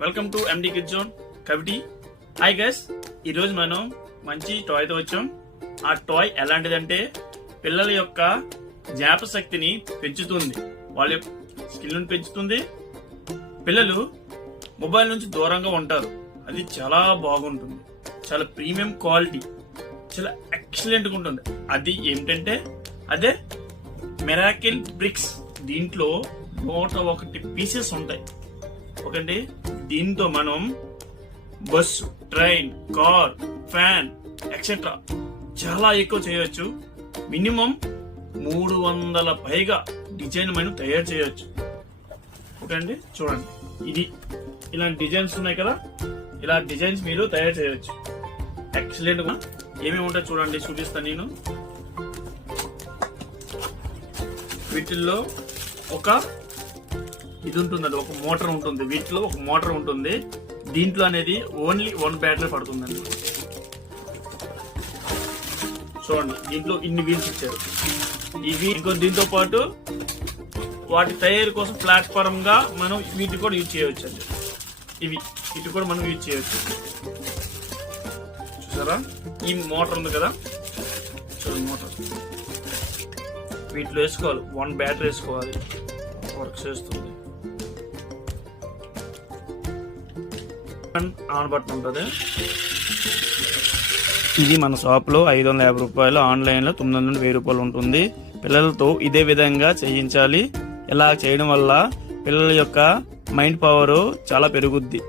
Welcome to MD kid zone Kaviti hi guys ఈరోజు మనం మంచి టాయ్తో వచ్చాం. ఆ టాయ్ ఎలాంటిదంటే పిల్లల యొక్క జ్ఞాప శక్తిని పెంచుతుంది. వాళ్ళ యొక్క స్కిల్ను పెంచుతుంది. పిల్లలు మొబైల్ నుంచి దూరంగా ఉంటారు. అది చాలా బాగుంటుంది. చాలా ప్రీమియం క్వాలిటీ చాలా ఎక్సలెంట్గా ఉంటుంది. అది ఏమిటంటే అదే మెరాకిల్ బ్రిక్స్ దీంట్లో నూట ఒకటి పీసెస్ ఉంటాయి. ఓకండి? దీంతో మనం bus train car fan etcetera చాలా ఎక్కువ చేయొచ్చు. మినిమం మూడు వందల పైగా డిజైన్ మనం తయారు చేయొచ్చు. ఓకే అండి చూడండి. ఇది ఇలాంటి డిజైన్స్ ఉన్నాయి కదా? ఇలా డిజైన్స్ మీరు తయారు చేయొచ్చు. ఎక్సలెంట్గా ఏమేమి ఉంటాయి చూడండి చూపిస్తాను నేను. వీటిల్లో ఒక ఇది ఉంటుందండి ఒక మోటార్ ఉంటుంది వీటిలో ఒక మోటార్ ఉంటుంది. దీంట్లో అనేది ఓన్లీ వన్ బ్యాటరీ పడుతుందండి. చూడండి దీంట్లో ఇన్ని వీల్స్ ఇచ్చారు. ఇవి ఇంకో దీంతో పాటు వాటి తయారు కోసం ప్లాట్ఫామ్గా మనం వీటిని కూడా యూజ్ చేయవచ్చు అండి ఇవి ఇటు కూడా మనం యూజ్ చేయవచ్చు. చూసారా? ఈ మోటార్ ఉంది కదా? చూడండి మోటార్. వీటిలో వేసుకోవాలి వన్ బ్యాటరీ వేసుకోవాలి. వర్క్ చేస్తుంది. ఆన్ బటన్ ఉంటుంది. ఇది మన షాప్లో ఐదు వందల యాభై రూపాయలు ఆన్లైన్లో తొమ్మిది వందల నుండి వెయ్యి రూపాయలు ఉంటుంది. పిల్లలతో ఇదే విధంగా చేయించాలి. ఇలా చేయడం వల్ల పిల్లల యొక్క మైండ్ పవర్ చాలా పెరుగుద్ది.